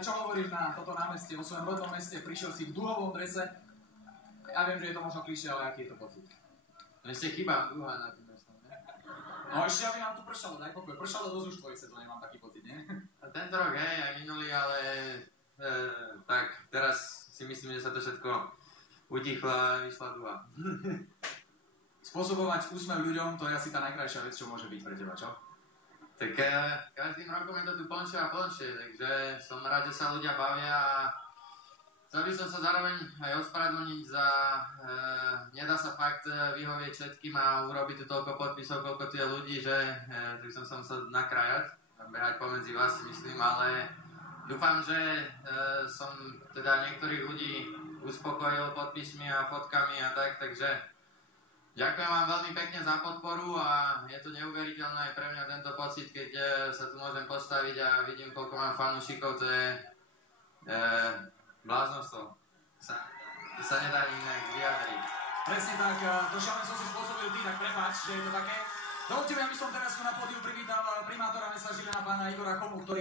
čo hovoríš na toto námestie, vo svojom rodnom meste, prišiel si v duhovom drese. Ja viem, že je to možno klišé, ale aký je to pocit? Ešte chýba duha na tým mestom, ne? No ešte aby nám tu pršalo, daj pokoj. Pršalo dosť už v tvojej sezóne, mám taký pocit, nie? A tento rok, hej, aj minulý, ale tak teraz si myslím, že sa to všetko utichlo a vyšla duha. Spôsobovať úsmev ľuďom, to je asi tá najkrajšia vec, čo môže byť pre teba, čo? Tak každým rokom je to tu plnšie a plnšie, takže som rád, že sa ľudia bavia a chcel by som sa zároveň aj ospravedlniť za nedá sa fakt vyhovieť všetkým a urobiť tu toľko podpisov, koľko tu je ľudí, že som sa musel nakrájať a behať pomedzi vás, myslím, ale dúfam, že som teda niektorých ľudí uspokojil podpismi a fotkami a tak, takže ďakujem vám veľmi pekne za podporu a je to neuveriteľné aj pre mňa tento pocit, keď sa tu môžem postaviť a vidím, koľko mám fanúšikov, to je bláznostvo. Sa nedá inak vyjadriť. Presne tak, to šialené som si spôsobil ty, tak prepáč, že je to také. Dovoľte mi, aby som teraz tu na pódiu privítal primátora mesta Žilina, pána Igora Chomu, ktorý